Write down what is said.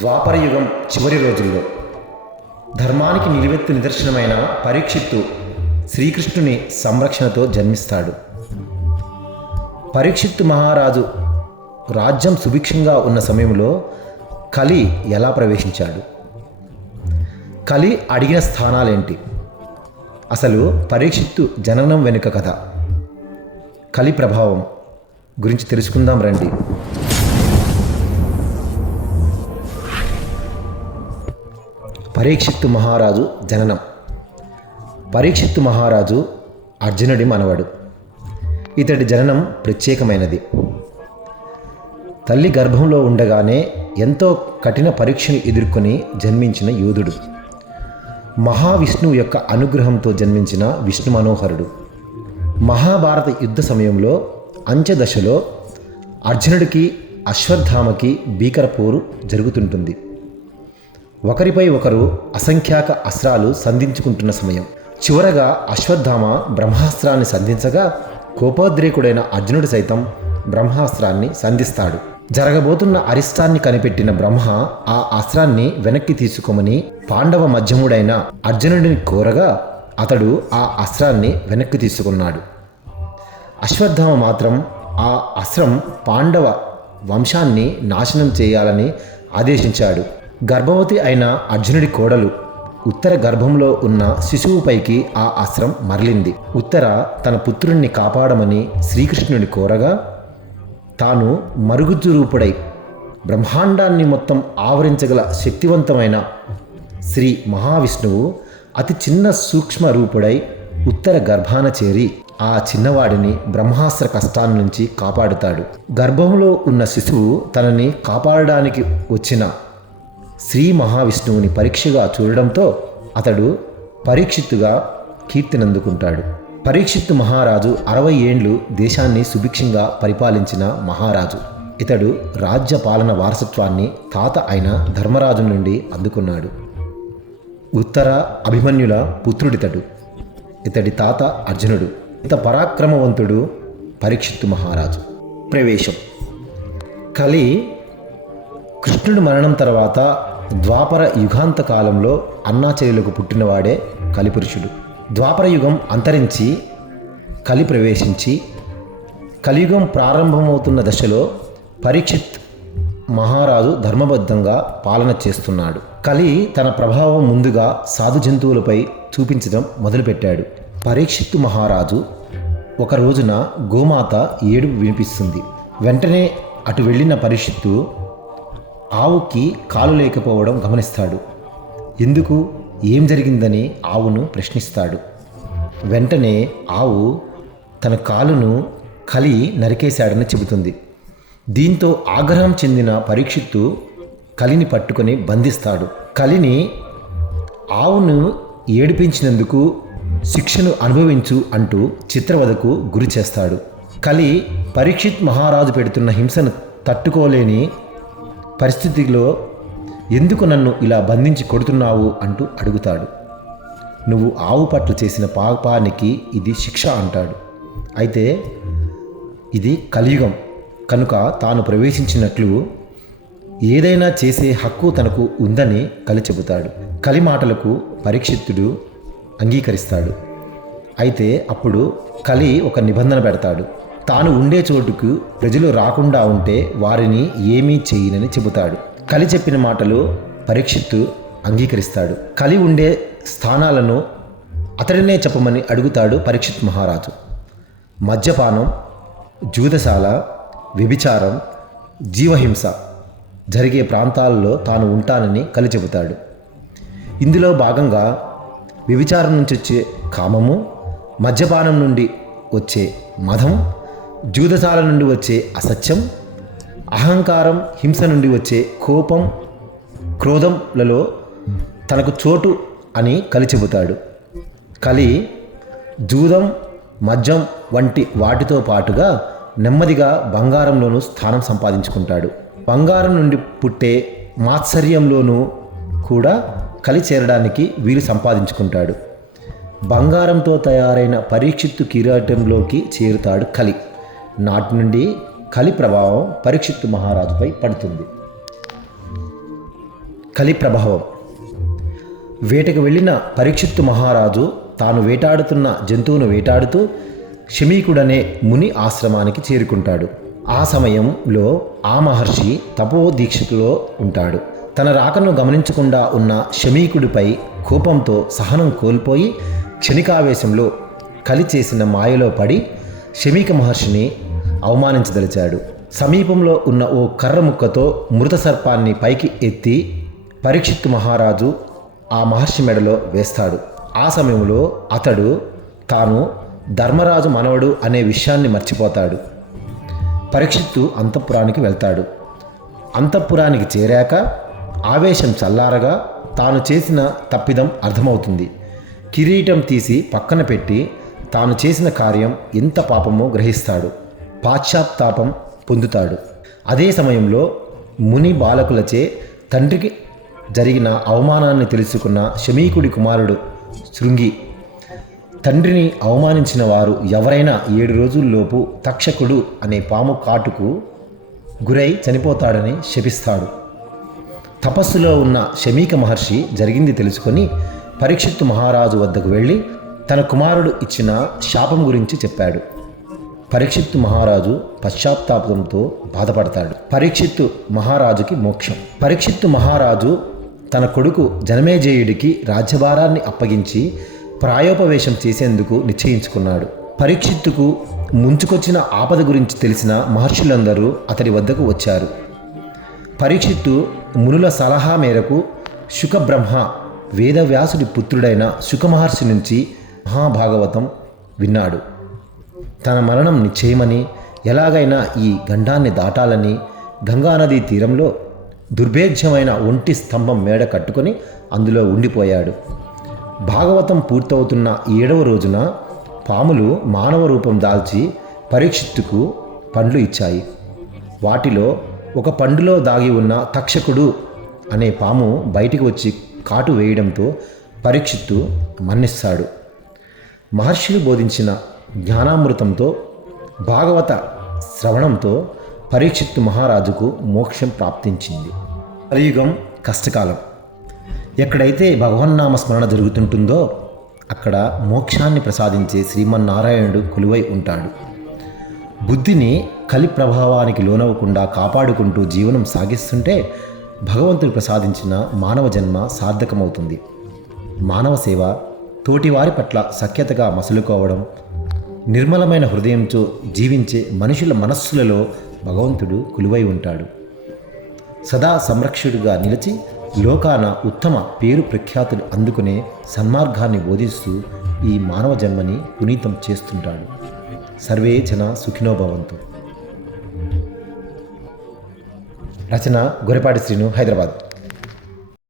ద్వాపరయుగం చివరి రోజుల్లో ధర్మానికి నిలువెత్తు నిదర్శనమైన పరీక్షిత్తు శ్రీకృష్ణుని సంరక్షణతో జన్మిస్తాడు. పరీక్షిత్తు మహారాజు రాజ్యం సుభిక్షంగా ఉన్న సమయంలో కలి ఎలా ప్రవేశించాడు? కలి అడిగిన స్థానాలేంటి? అసలు పరీక్షిత్తు జననం వెనుక కథ, కలి ప్రభావం గురించి తెలుసుకుందాం రండి. పరీక్షిత్తు మహారాజు జననం. పరీక్షిత్తు మహారాజు అర్జునుడి మనవడు. ఇతడి జననం ప్రత్యేకమైనది. తల్లి గర్భంలో ఉండగానే ఎంతో కఠిన పరీక్షను ఎదుర్కొని జన్మించిన యోధుడు. మహావిష్ణువు యొక్క అనుగ్రహంతో జన్మించిన విష్ణు మనోహరుడు. మహాభారత యుద్ధ సమయంలో అంత్యదశలో అర్జునుడికి అశ్వత్థామకి భీకర పోరు జరుగుతుంటుంది. ఒకరిపై ఒకరు అసంఖ్యాక అస్త్రాలు సంధించుకుంటున్న సమయం. చివరగా అశ్వత్థామ బ్రహ్మాస్త్రాన్ని సంధించగా కోపోద్రేకుడైన అర్జునుడు సైతం బ్రహ్మాస్త్రాన్ని సంధిస్తాడు. జరగబోతున్న అరిష్టాన్ని కనిపెట్టిన బ్రహ్మ ఆ అస్త్రాన్ని వెనక్కి తీసుకోమని పాండవ మధ్యముడైన అర్జునుడిని కోరగా అతడు ఆ అస్త్రాన్ని వెనక్కి తీసుకున్నాడు. అశ్వత్థామ మాత్రం ఆ అస్త్రం పాండవ వంశాన్ని నాశనం చేయాలని ఆదేశించాడు. గర్భవతి అయిన అర్జునుడి కోడలు ఉత్తర గర్భంలో ఉన్న శిశువుపైకి ఆ అస్త్రం మరలింది. ఉత్తర తన పుత్రుణ్ణి కాపాడమని శ్రీకృష్ణుని కోరగా తాను మరుగుజ్జు రూపుడై బ్రహ్మాండాన్ని మొత్తం ఆవరించగల శక్తివంతమైన శ్రీ మహావిష్ణువు అతి చిన్న సూక్ష్మ రూపుడై ఉత్తర గర్భాన చేరి ఆ చిన్నవాడిని బ్రహ్మాస్త్ర కష్టాల నుంచి కాపాడుతాడు. గర్భంలో ఉన్న శిశువు తనని కాపాడడానికి వచ్చిన శ్రీ మహావిష్ణువుని పరీక్షగా చూడడంతో అతడు పరీక్షిత్తుగా కీర్తినందుకుంటాడు. పరీక్షిత్తు మహారాజు 60 ఏండ్లు దేశాన్ని సుభిక్షంగా పరిపాలించిన మహారాజు. ఇతడు రాజ్య పాలన వారసత్వాన్ని తాత అయిన ధర్మరాజు నుండి అందుకున్నాడు. ఉత్తర అభిమన్యుల పుత్రుడితడు. ఇతడి తాత అర్జునుడు. ఇంత పరాక్రమవంతుడు పరీక్షిత్తు మహారాజు. ప్రవేశం. కలి కృష్ణుడి మరణం తర్వాత ద్వాపర యుగాంత కాలంలో అన్నాచెల్లెలకు పుట్టినవాడే కలిపురుషుడు. ద్వాపర యుగం అంతరించి కలి ప్రవేశించి కలియుగం ప్రారంభమవుతున్న దశలో పరీక్షిత్ మహారాజు ధర్మబద్ధంగా పాలన చేస్తున్నాడు. కలి తన ప్రభావం ముందుగా సాధు జంతువులపై చూపించడం మొదలుపెట్టాడు. పరీక్షిత్తు మహారాజు ఒక రోజున గోమాత ఏడుపు వినిపిస్తుంది. వెంటనే అటు వెళ్ళిన పరీక్షిత్తు ఆవుకి కాలు లేకపోవడం గమనిస్తాడు. ఎందుకు, ఏం జరిగిందని ఆవును ప్రశ్నిస్తాడు. వెంటనే ఆవు తన కాలును కలి నరికేశాడని చెబుతుంది. దీంతో ఆగ్రహం చెందిన పరీక్షిత్తు కలిని పట్టుకొని బంధిస్తాడు. కలిని ఆవును ఏడిపించినందుకు శిక్షను అనుభవించు అంటూ చిత్రవధకు గురి చేస్తాడు. కలి పరీక్షిత్ మహారాజు పెడుతున్న హింసను తట్టుకోలేని పరిస్థితిలో ఎందుకు నన్ను ఇలా బంధించి కొడుతున్నావు అంటూ అడుగుతాడు. నువ్వు ఆవు పట్ల చేసిన పాపానికి ఇది శిక్ష అంటాడు. అయితే ఇది కలియుగం కనుక తాను ప్రవేశించినట్లు ఏదైనా చేసే హక్కు తనకు ఉందని కలి చెబుతాడు. కలి మాటలకు పరీక్షిత్తుడు అంగీకరిస్తాడు. అయితే అప్పుడు కలి ఒక నిబంధన పెడతాడు. తాను ఉండే చోటుకు ప్రజలు రాకుండా ఉంటే వారిని ఏమీ చేయనని చెబుతాడు. కలి చెప్పిన మాటలు పరీక్షిత్తు అంగీకరిస్తాడు. కలి ఉండే స్థానాలను అతడినే చెప్పమని అడుగుతాడు పరీక్షిత్ మహారాజు. మద్యపానం, జూదశాల, వ్యభిచారం, జీవహింస జరిగే ప్రాంతాల్లో తాను ఉంటానని కలి చెబుతాడు. ఇందులో భాగంగా వ్యభిచారం నుంచి వచ్చే కామము, మద్యపానం నుండి వచ్చే మదం, జూదశాల నుండి వచ్చే అసత్యం, అహంకారం, హింస నుండి వచ్చే కోపం, క్రోధంలలో తనకు చోటు అని కలి చెబుతాడు. కలి జూదం, మద్యం వంటి వాటితో పాటుగా నెమ్మదిగా బంగారంలోనూ స్థానం సంపాదించుకుంటాడు. బంగారం నుండి పుట్టే మాత్సర్యంలోనూ కూడా కలి చేరడానికి వీలు సంపాదించుకుంటాడు. బంగారంతో తయారైన పరీక్షిత్తు కిరీటంలోకి చేరుతాడు కలి. నాటి నుండి కలి ప్రభావం పరీక్షిత్తు మహారాజుపై పడుతుంది. కలి ప్రభావం. వేటకు వెళ్ళిన పరీక్షిత్తు మహారాజు తాను వేటాడుతున్న జంతువును వేటాడుతూ శమీకుడనే ముని ఆశ్రమానికి చేరుకుంటాడు. ఆ సమయంలో ఆ మహర్షి తపోదీక్షలో ఉంటాడు. తన రాకను గమనించకుండా ఉన్న శమీకుడిపై కోపంతో సహనం కోల్పోయి క్షణికావేశంలో కలి చేసిన మాయలో పడి శమీక మహర్షిని అవమానించదలిచాడు. సమీపంలో ఉన్న ఓ కర్ర ముక్కతో మృత సర్పాన్ని పైకి ఎత్తి పరీక్షిత్తు మహారాజు ఆ మహర్షి మెడలో వేస్తాడు. ఆ సమయంలో అతడు తాను ధర్మరాజు మనవడు అనే విషయాన్ని మర్చిపోతాడు. పరీక్షిత్తు అంతఃపురానికి వెళ్తాడు. అంతఃపురానికి చేరాక ఆవేశం చల్లారగా తాను చేసిన తప్పిదం అర్థమవుతుంది. కిరీటం తీసి పక్కన పెట్టి తాను చేసిన కార్యం ఎంత పాపమో గ్రహిస్తాడు. పాశ్చాత్తాపం పొందుతాడు. అదే సమయంలో ముని బాలకులచే తండ్రికి జరిగిన అవమానాన్ని తెలుసుకున్న శమీకుడి కుమారుడు శృంగి తండ్రిని అవమానించిన వారు ఎవరైనా 7 రోజుల్లోపు తక్షకుడు అనే పాము కాటుకు గురై చనిపోతాడని శపిస్తాడు. తపస్సులో ఉన్న శమీక మహర్షి జరిగింది తెలుసుకొని పరీక్షిత్తు మహారాజు వద్దకు వెళ్ళి తన కుమారుడు ఇచ్చిన శాపం గురించి చెప్పాడు. పరీక్షిత్తు మహారాజు పశ్చాత్తాపంతో బాధపడతాడు. పరీక్షిత్తు మహారాజుకి మోక్షం. పరీక్షిత్తు మహారాజు తన కొడుకు జనమేజయుడికి రాజ్యభారాన్ని అప్పగించి ప్రాయోపవేశం చేసేందుకు నిశ్చయించుకున్నాడు. పరీక్షిత్తుకు ముంచుకొచ్చిన ఆపద గురించి తెలిసిన మహర్షులందరూ అతడి వద్దకు వచ్చారు. పరీక్షిత్తు మునుల సలహా మేరకు శుకబ్రహ్మ వేదవ్యాసుడి పుత్రుడైన శుకమహర్షి నుంచి మహాభాగవతం విన్నాడు. తన మరణం నిశ్చయమని, ఎలాగైనా ఈ గండాన్ని దాటాలని గంగానదీ తీరంలో దుర్భేద్యమైన ఒంటి స్తంభం మేడ కట్టుకొని అందులో ఉండిపోయాడు. భాగవతం పూర్తవుతున్న 7వ రోజున పాములు మానవ రూపం దాల్చి పరీక్షిత్తుకు పండ్లు ఇచ్చాయి. వాటిలో ఒక పండులో దాగి ఉన్న తక్షకుడు అనే పాము బయటికి వచ్చి కాటు వేయడంతో పరీక్షిత్తు మరణిస్తాడు. మహర్షులు బోధించిన జ్ఞానామృతంతో భాగవత శ్రవణంతో పరీక్షిత్తు మహారాజుకు మోక్షం ప్రాప్తించింది. కలియుగం కష్టకాలం. ఎక్కడైతే భగవన్నామ స్మరణ జరుగుతుంటుందో అక్కడ మోక్షాన్ని ప్రసాదించే శ్రీమన్నారాయణుడు కొలువై ఉంటాడు. బుద్ధిని కలి ప్రభావానికి లోనవ్వకుండా కాపాడుకుంటూ జీవనం సాగిస్తుంటే భగవంతుడు ప్రసాదించిన మానవ జన్మ సార్థకమవుతుంది. మానవ సేవ, తోటివారి పట్ల సఖ్యతగా మసులుకోవడం, నిర్మలమైన హృదయంతో జీవించే మనుషుల మనస్సులలో భగవంతుడు కొలువై ఉంటాడు. సదా సంరక్షకుడిగా నిలిచి లోకాన ఉత్తమ పేరు ప్రఖ్యాతులు అందుకునే సన్మార్గాన్ని బోధిస్తూ ఈ మానవ జన్మని పునీతం చేస్తుంటాడు. సర్వే జన సుఖినో భవంతు. రచన గొర్రెపాటి శ్రీను, హైదరాబాద్.